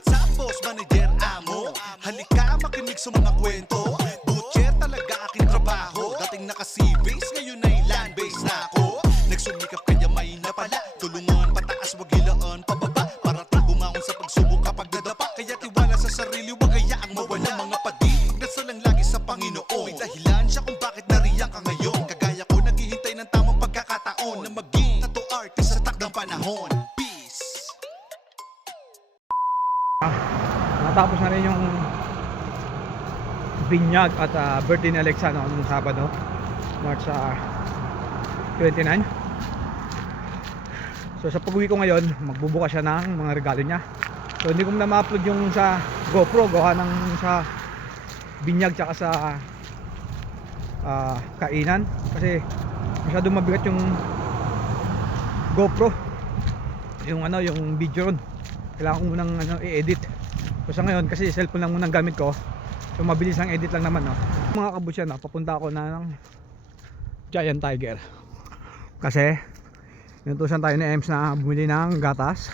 what's up, boss, manager, amo? Halika, makinig sa mga kwento. Butcher talaga aking trabaho. Dating naka-sea-base, ngayon ay land-base na ako. Nagsumikap kaya may napala. Tulungan, pataas, wag ilaan, pababa. Para tayo bumangon sa pagsubok kapag dadapa. Kaya tiwala sa sarili, wag hayaang mawala. Mga padi, dasal lang lagi sa Panginoon. May dahilan siya kung bakit nariyan ka ngayon. Kagaya ko, naghihintay ng tamang pagkakataon na maging tattoo artist sa takdang panahon. Peace! Natapos na rin yung binyag at birthday ni Alexa no, nung Sabado, March 29. So sa pag-uwi ko ngayon, magbubukas siya ng mga regalo niya. So hindi ko na ma-upload yung sa GoPro, gawa ng sa binyag tsaka sa kainan kasi masyadong mabigat yung GoPro, yung yung video ron. Kailangan ko munang i-edit. So sa ngayon kasi cellphone lang munang gamit ko. So mabilis ang edit lang naman no. Mga kabutyan no, papunta ako na ng Giant Tiger. Kasi inutusan tayo ni Ems na bumili ng gatas.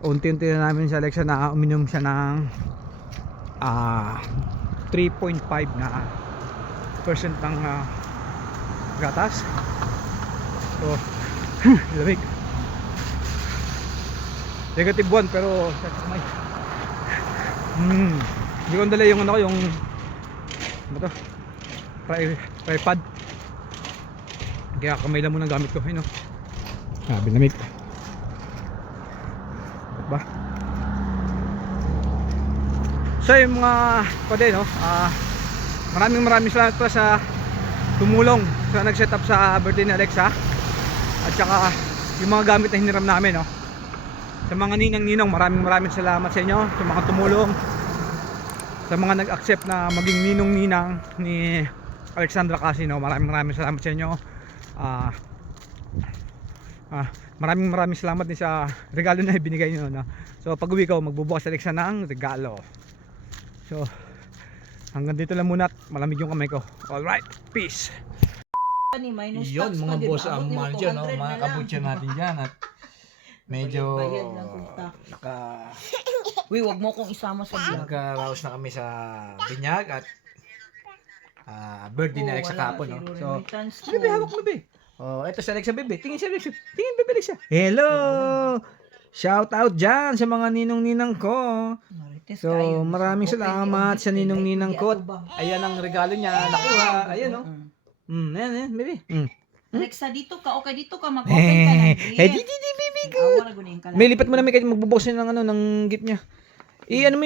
Unti-unti na namin si Alexa na uminom siya ng 3.5 na percent ng gatas. So lamig. Negative 1 pero sa kamay. Hindi ko dala yung yung tripod. Kaya kamay lang muna gamit ko, ayun. Sabi lamig. Ba? So yung mga pwede no, maraming salamat pa sa tumulong sa nag-set up sa birthday ni Alexa. At saka yung mga gamit na hiniram namin no. Sa mga ninang-ninong, maraming salamat sa inyo, sa mga tumulong, sa mga nag-accept na maging ninong-ninang ni Alexandra Casino. Maraming salamat sa inyo. Maraming salamat din sa regalo na ibinigay niyo no? So pag uwi ko, magbubukas sa Alexa ng regalo. So hanggang dito lang muna at malamig yung kamay ko. Alright, peace. Yun mga boss, ang manager no, mga kabutya natin dyan at medyo Uy, wag mo kong isama sa vlog. nagka-rouse na kami sa binyag at birthday ni Alexa kahapon no? So bebe, hawak mo bebe. Oh, eto si Alexa bebe. Tingin si Alexa. Tingin bebe Alexa. Hello! Shout out dyan sa mga ninong-ninang ko. So maraming salamat sa ninong-ninang ko. Ayan ang regalo niya. Nakuha. Ayan no. Ayan bebe. Alexa, dito ka. Okay, dito ka. Mag-open ka ng gift. Di baby ko. May lipat mo na may kahit magbubox ng ng gift niya. Ano mo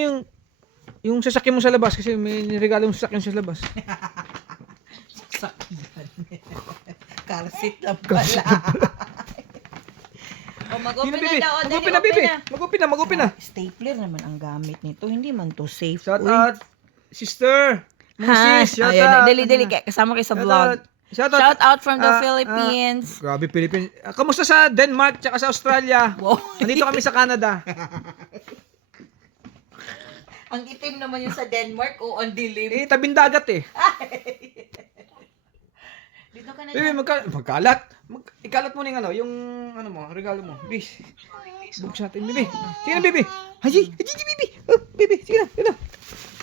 yung sasakyan mo sa labas kasi may regalo yung sasakyan sa labas. Car seat lang pala. O, mag-open na daw. Mag-open na, baby. Mag-open na. Stapler naman ang gamit nito. Hindi man to safe. Shout out, sister. Ha? Sis, shout Ayun, out. dali. Kasama kayo sa vlog. Shout Shout out from the Philippines. Grabe, Philippines. Kamusta sa Denmark tsaka sa Australia? Wow. Nandito kami sa Canada. Ang itim naman yung sa Denmark o on dilim. Tabing dagat eh. Dito ka na Baby, dyan. magkalat. Ikalat mo na yung mo, regalo mo. Please. Buksan natin, baby. Sige na, baby. Haji, baby. Oh, baby, sige na, yun na.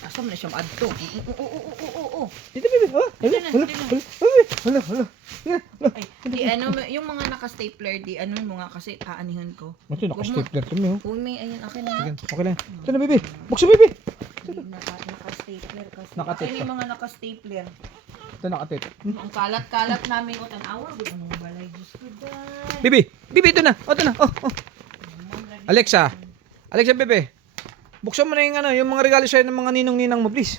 Asa mo na siyang adto? Oo. Dito, baby. Hala. Ay, yung mga naka-stapler, mo nga kasi aanihan ko. Ito, naka-stapler kami, Uy, may ayan, akin na. Okay lang. Ito na, baby. Buksan, baby. Naka-stapler kasi. Naka-tape Akin ka. yung mga naka-stapler. Ito, nakatit. Ang kalat-kalat namin o tanawa. Gusto mong balay. Diyos ko dahil. Baby, ito na. Oh. Alexa, baby. Buksan mo na yung mga regalo sa'yo ng mga ninong-ninang mo, please.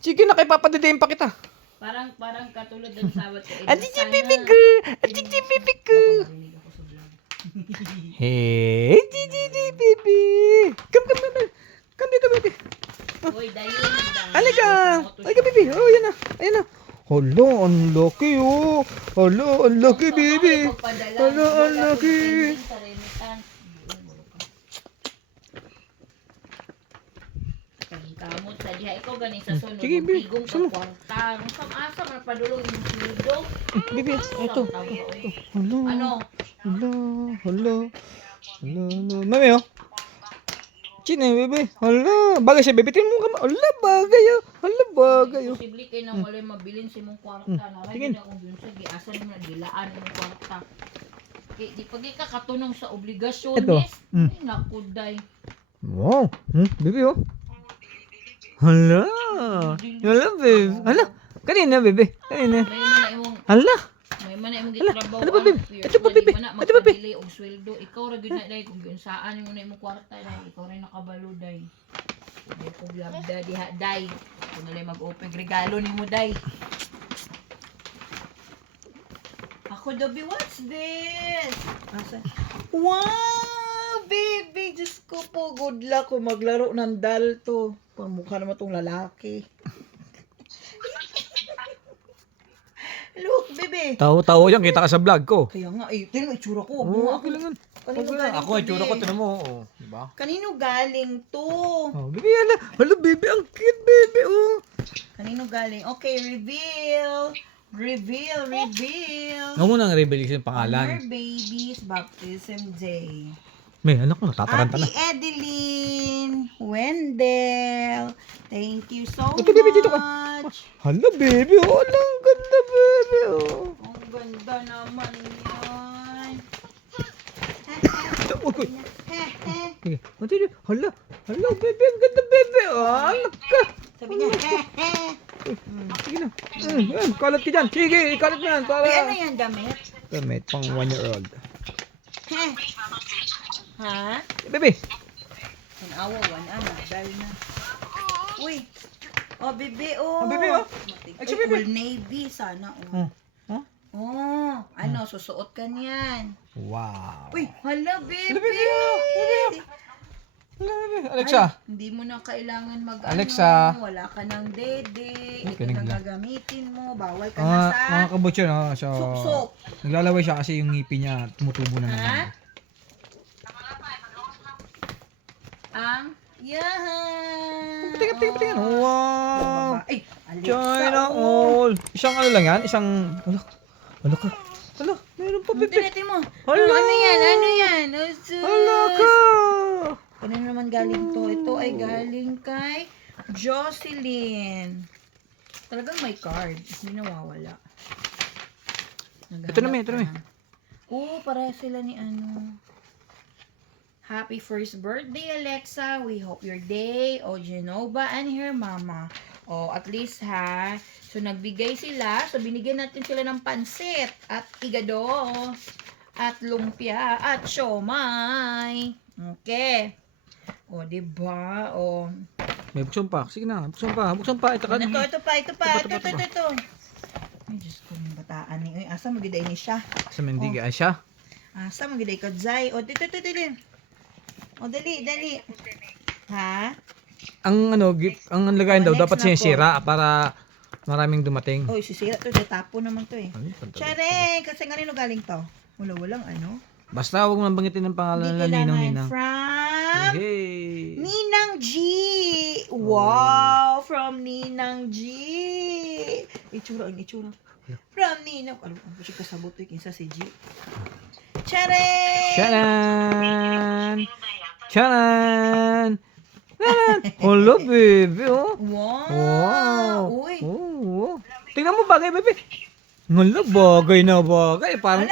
Sige na, kay papadidayin pa kita. Parang katulad ng sawat ko. Aditi, baby ko. Hey, baby. Come dito, baby. Uy, dahil. Halika, baby. Oh, yan na. Hala, ang laki, oh. Hala, ang laki, baby. Hala, ang laki. Kamot sa diha. Ikaw ganin sa sunod. Sige, babe. Tigong Gusto mo? ka kwarta. Ang asa man padulong yung sudo. Baby, ito. Hala. Ano? Hala. Mami, oh. Sino yung bebe? Hala, bagay siya bebe. Tingnan mo ka. Hala, bagay oh. Hala, bagay oh. Posible kayo nang wala mabilin sa mong kwarta. Naray tingin. na kung dun sa giasan mo na gilaan mong kwarta. Di pag ikakatunong sa obligasyon, Ito. yes. Ay, naku, day. Wow. Bebe oh. Hala. Hala, bebe. Hala. Kanina, bebe. Kanina. May man na imong Hala. may man na imong gitrabaho. ano ba, babe? Ito ba, babe? Ito ba, babe? Magpadili og sweldo. Ikaw ra gyud na day kung gyud saan mo na imong kwarta day. Ikaw ra nakabalo day. Di ko labda diha day. Kung nalay mag-open regalo nimo day. Ako Dobby, what's this? Asa? Wow, baby! Diyos ko po, good luck kung maglaro ng dalto. Pamukha naman tong lalaki. Look, baby! Tawo-tawo yan. Kita ka sa vlog ko. Kaya nga, eh, tinan mo itsura ko. Oo, okay lang yan. Kanino Okay lang. galing Ako, to, itsura ko. be? Tinan mo. Oh, diba? Kanino galing to? Oh, bebe, hala. Hala, bebe. Ang cute, bebe. Oh. Kanino galing? Okay, reveal! Reveal! Nga mo nang reveal yung Our pangalan. baby's baptism day. May anak ko, natataranta na. Ate Edeline Wendell, thank you so Ito, baby, dito ka. much. Hala, baby. Oh, ang ganda, baby. Oh. Ang ganda naman yan. Uy, sige. Hala. Hala, baby. Ang ganda, baby. Oh, anak ka. Sabi niya, Sige na. Yan, kalat ka dyan. Sige, ikalat mo yan. Para... Uy, ano yan damit? Damit, pang 1-year-old. Ha? Baby. Ang awawan, dahil na. Uy, oh, bebe, oh. Oh, bebe, oh. Ay, Ay, bebe. Old Navy, sana, Oh. oh. Huh? Oh, ano, susuot ka niyan. Wow. Uy, hala, bebe. Hala, bebe, oh. Bebe. Hala, baby. Alexa. Ay, hindi mo na kailangan mag Alexa. wala ka ng dede, ito kinig na na. gagamitin mo, bawal ka Mga, na sa mga kabutso, no? So, sup-sup. naglalaway siya kasi yung ngipin niya tumutubo na Ha? naman. Ang yahan. Tingnan. Wow. Ay, Alexa. China oh. all. Isang ano lang yan? Isang... Hala ka. Hala, meron pa, bebe. Tinatin mo. Hala. Ano yan? Ano yan? Oh, sus. Hala ka. Kanino naman galing to? Ito ay galing kay Jocelyn. Talagang may card. Hindi nawawala. Ito na, may. Oo, para sila ni ano. Happy first birthday, Alexa. We hope your day. O, Genova and her mama. O, at least ha. So, nagbigay sila. So, binigyan natin sila ng pansit. At igado. At lumpia. At siomay. Okay. O, diba? O. May buksan pa. Sige na, buksan pa. Ito ka. Ito pa. Ito. Ay, Diyos ko, yung bataan ni. Ay, asa magiday ni siya? Sa mendiga siya. Asa magiday ka, Zay? O, dito. O, dali. Ha? Ang ano, ang lagayin daw Next dapat na sinisira para maraming dumating. Oy, sisira to. Tapo naman to eh. Ay, pantay. Charing! Kasi kanino galing to? Walang ano? Basta huwag mo nang banggitin ng pangalan na Ninang. From Hey. Ninang G! Wow! From Ninang G! Itsura. From Ninang... Ano ba siya kasabot eh? Kinsa si G? Charing! Charan! Hello, baby, oh. Wow! Uy! Oh. Tingnan mo bagay, baby. Ngala, bagay na bagay. Parang,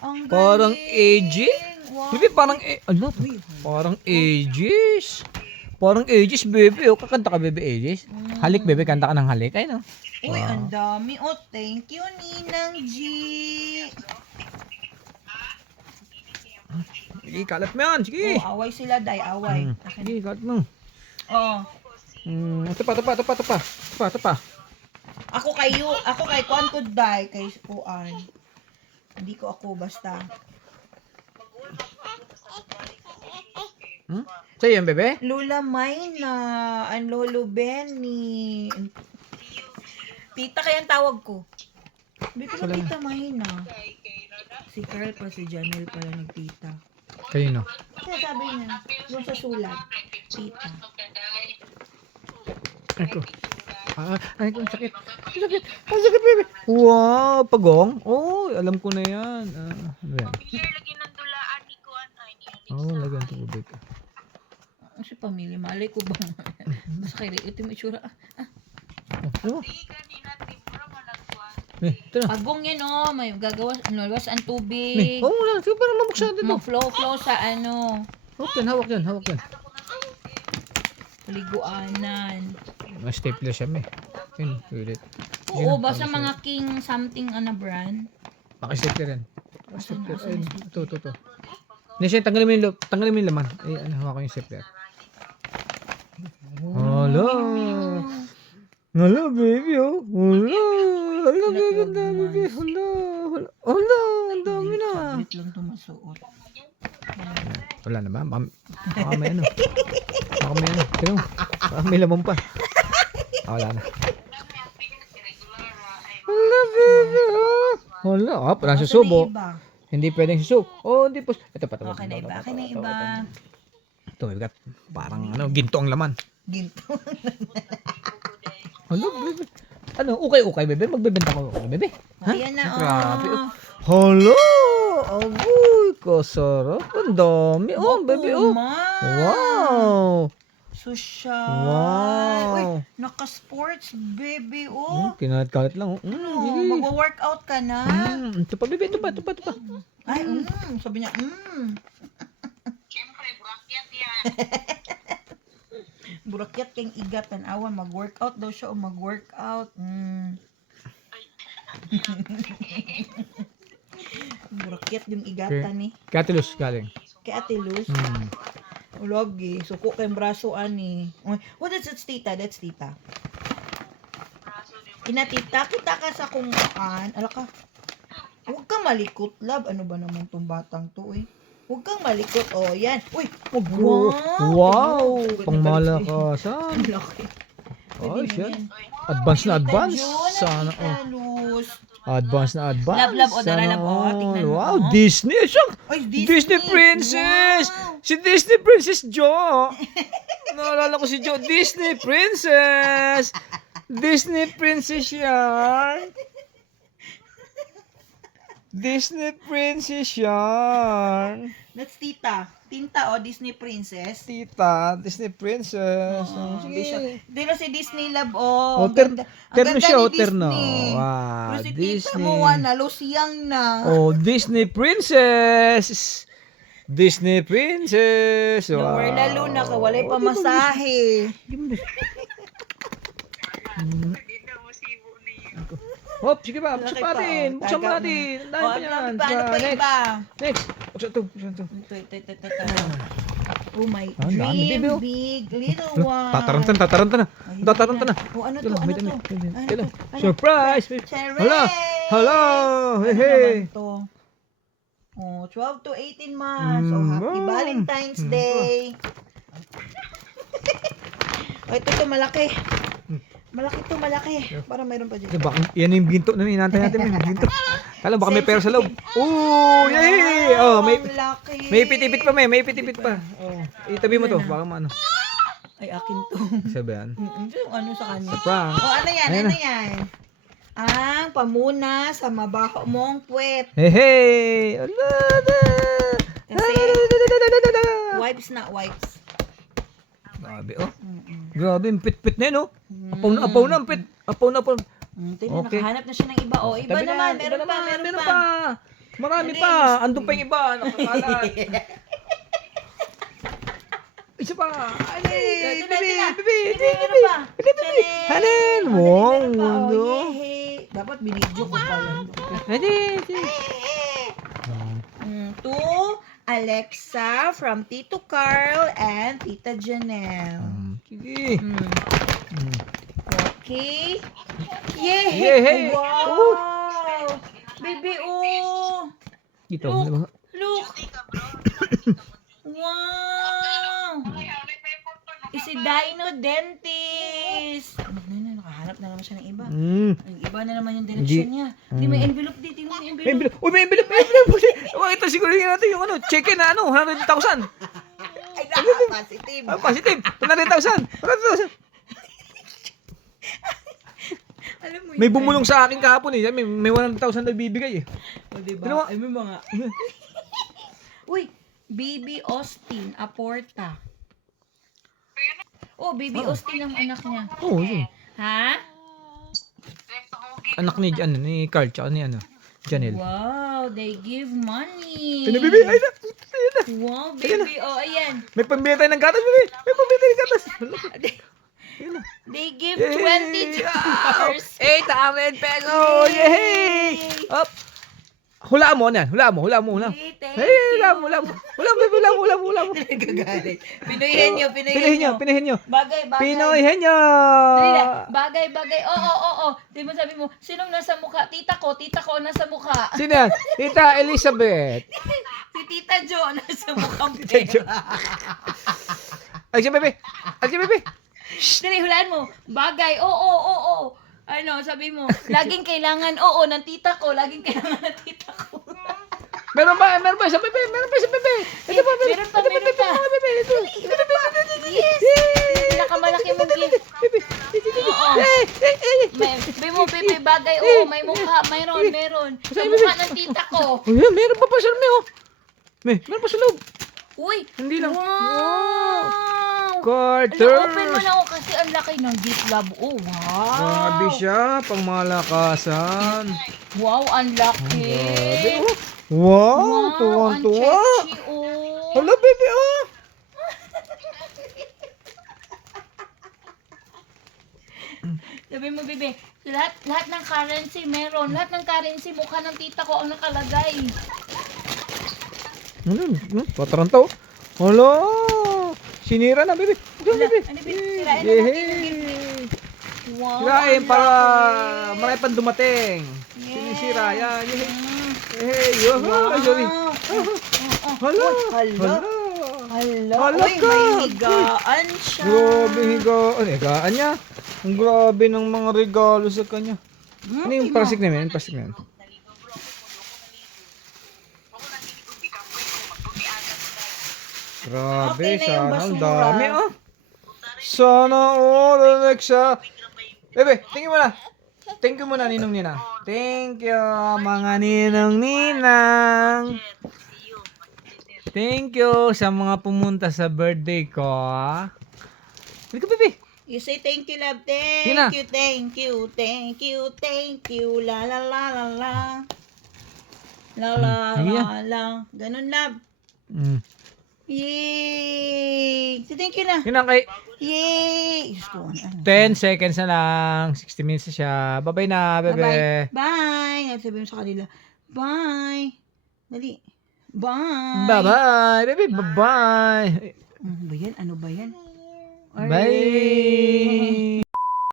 Ang parang galing! ages. Wow! Baby, parang, ano? Parang ages. Parang ages, baby. Oh, kakanta ka, baby, ages. Halik, baby, kanta ka ng halik. Ay, no? Uy, ang dami. Oh, thank you, Ninang G! Sige, kalat mo yan. Sige. Oh, away sila, Day. Away. Sige, kalat mo. Oh. Ito pa. Ako kay Kwan ko, Day. Kay Kuan. Hindi ko ako, basta. Sa'yo yan, bebe? Lola Mayna. Ang Lolo Benny. Tita kayang tawag ko. Hindi ko na Tita Mayna. Si Carl pa, si Janelle pala nagtita. Kanino? Kaya sabi niya, yung sa sulat, tita. Ay ko, sakit. Ang sakit, baby. Wow, pagong. Oh, alam ko na yan. Ano yan? Here, lagi ng dulaan ni Kuan ay ni Alexa. Oh, lagyan tubig. Ano si pamilya? Malay ko ba? Basta kay ito yung itsura. Ano? Ito na. Pagong yan oh, may gagawas, nalwas ang Ni, tubig. oo lang. Sige, parang mabuksan natin to. Mag-flow sa ano, Hawak yan. liguanan. May stapler siya, may. Yun, ulit. Oo, basta mga king something brand. Paki-stapler yan. Asan na, Stapler. asan Ayun, na ito. Hindi siya, tanggalin mo yung laman. Eh, hawak ko yung stapler. Hala. Hala, baby, oh. Hala, baby, ang dami, baby. Hala, ang dami na. Saglit lang ito masuot. Wala na ba? Baka may ano. Tignan mo. Baka may laman pa. Wala na. Hala, baby, oh. Hala, parang susubo. Hindi pwedeng susubo. Oh, hindi po. Ito pa. Okay na iba. Ito, bigat. Parang ginto ang laman. Ginto. Hala, baby. Ano, ukay, bebe. Magbebenta ko, bebe. Ha? Ayan na, Grabe, oh. Hala! Agoy, kasarap. Ang dami. Oh, bebe, oh. Wow! Social. Wow. Uy, naka-sports, baby, oh. Kinalat-kalat lang, oh. Sige. Mag-workout ka na. Ito pa, bebe. Ito pa. Ay, sabi niya, Siyempre, burakyat yan. Burakyat kang igatan. Awan, mag-workout daw siya o mag-workout. Burakyat yung igatan eh. Katilus, galing. Kay Ate Luz. Ulogi. Suko kayong braso ani. What is it, tita? That's tita. Tita, kita ka sa kungaan. Ala ka. Huwag kang malikot, love. Ano ba naman tong batang to eh? Huwag kang malikot. Oh, yan. Uy! Wow! Pangmalakasan. Ang laki. Ay, shit. Advance na advance. Sana, Tita Luz. Advance na advance. Love, o, dara, love, o. Tingnan mo, Wow, o. Disney. Siya. Ay, Disney Princess. Wow. Si Disney Princess Jo. Naalala ko si Jo. Disney Princess. Disney Princess yan. Disney Princess yan. That's tita. Tinta o Disney Princess. Tita, Disney Princess. Sige. Dino si Disney Love o. Oh, terno siya, terno. Wow, Pero si tita Disney. mo, na, lusiyang na. Oh, Disney Princess. Disney Princess. Wow. Lower lalo na, kawalay pa masahe. Hop, sige ba? Buksan Laki pa pa, natin. oh. Buksan pa Taga natin. mo. Dahil Oh, pa yan. ano pa Next. iba? Next. Buksan to. Ito. Oh my, Ah, ang dami, dream baby, oh. big little one. Tataranta na. Oh, ano to? Ito lang, Ano wait a to? minute. Ano Ito to? lang. Surprise! Cherry! Hello! Hey, Ano hey! naman to? Oh, 12 to 18 months. Oh, happy wow. Valentine's Day. Oh, ito malaki. Malaki. Para mayroon pa dyan. Baka, yan yung ginto na hinantay natin. May ginto. Kala baka may pera sa loob. Oh, yay! Oh, Ang laki. may ipit-ipit pa, may ipit-ipit pa. Oh, itabi mo to, baka maano. Ay, akin to. Sabi yan. Yung ano sa kanya. Prank. Oh, ano yan? Ayan Ano na. yan? Ang pamuna sa mabaho mong puwet. Hey, hey! Ala na! Kasi, Ah. wipes na wipes. Grabe, oh. Grabe, ang pit-pit na yun, oh. Apaw na, ang pit. Apaw na. Tingnan, Okay. nakahanap na siya ng iba. Oh, iba Tabi naman. na, Meron iba pa. naman, Marami Dali. pa. Andun pa yung iba. Nakakalat. Isa pa. Ay, Ito na, baby, ito na. baby, Ito, baby, meron pa. baby. Chanel. Hanen. Oh, Wow, meron pa. Oh, mundo. yehey. Dapat binidyo ko pa lang. Hanen. To Alexa from Tito Carl and Tita Janelle. Sige. Okay. Yay! Yehey. Wow! Baby, oh! Ito. Look! Wow! Si Dino Dentist! Nakahanap na naman siya ng iba. Ang iba na naman yung direksyon niya. Hindi, may envelope dito. Yung May envelope. envelope. Uy, may envelope. Ito siguro natin yung chicken na 100,000. Ay, positive. Positive. 100,000. 100,000. Alam mo May bumulong sa akin kahapon eh. May 100,000 na bibigay eh. O, diba? Tignan mo. Ay, may mga... Uy, Baby Austin Aporta. Oh, baby Austin ang anak niya. Oo, yun. Ha? Anak ni, ni Carl, tsaka ni Janelle. Wow, they give money. Ayun na, baby. Ayun na. Ayun na. Wow, baby. Oh, ayan. May pambili tayo ng gatas, baby. May pambili tayo ng gatas. Ayun na. They give Yay! $20. 800 pesos! Yay! Up! Hulaan mo yan. Hulaan mo. Hey, thank Hey, you. hulaan mo. Hulaan mo. Gagalit. Pinoyhen nyo. Pinahin nyo. Bagay. Pinoyhen nyo. Dali na. Bagay. Oo. Di mo sabi mo, sinong nasa mukha? Tita ko nasa mukha. Sino yan? Tita Elizabeth. Si Tita Jo nasa mukhang Tita Jo. pera. Ay, si bebe. Dali, hulaan mo. Bagay. Oo. Ano, sabi mo, laging kailangan, ng tita ko. Laging kailangan ng tita ko. Meron ba sa bebe? Ito pa, bebe. Meron pa. Bebe. Yes! Pinakamalaki mong gift. Oo. Sabi mo, baby, bagay. Oo, may mukha. Mayroon. Sa mukha ng tita ko. Oh, yeah, meron pa sa loob. Meron pa sa loob. Uy! Hindi lang. Wow! Carter. Open mo na ako kasi ang laki ng gift lab. Oh, wow! Grabe siya, pang malakasan. Wow, ang laki! Grabe, oh. Wow, ang tuwang-tuwa. chechi, oh! Hala, baby, oh. Sabi mo, bebe, lahat ng currency meron. Lahat ng currency, mukha ng tita ko ang nakalagay. Pataranta, oh. Hala, sinira na, baby. Ano, sirain na natin yung gift. Wow, Sirain ang para laki. marami pang dumating. Yes. Sinisira, yan. Mm. Hey, yo, Wow. sorry. Hala, Hala. Hala Uy, ka. may higaan siya. Grabe higaan niya. Ang grabe ng mga regalo sa kanya. Ano yung plastic na yan? Plastic na yan. Grabe, Okay na yung sana ang basura. dami ah. Sana all, Alexa. Bebe, thank you muna. Thank you muna, Ninong Nina. Thank you, mga Ninong Ninang. Thank you sa mga pumunta sa birthday ko. Hindi ka, Bebe. You say thank you, love. Yun na. Thank you. La la la la la. La la sige la na. la. Ganun, love. Mm. Yay! Say thank you na. Yun ang kay Yay! Diyos ko, 10 seconds na lang. 60 minutes na siya. Bye-bye na, Bebe. Bye-bye. Bye! Sabi mo sa kanila. Bye! Dali. Bye! Bye-bye. Bebe, bye-bye. Ano ba yan? Bye.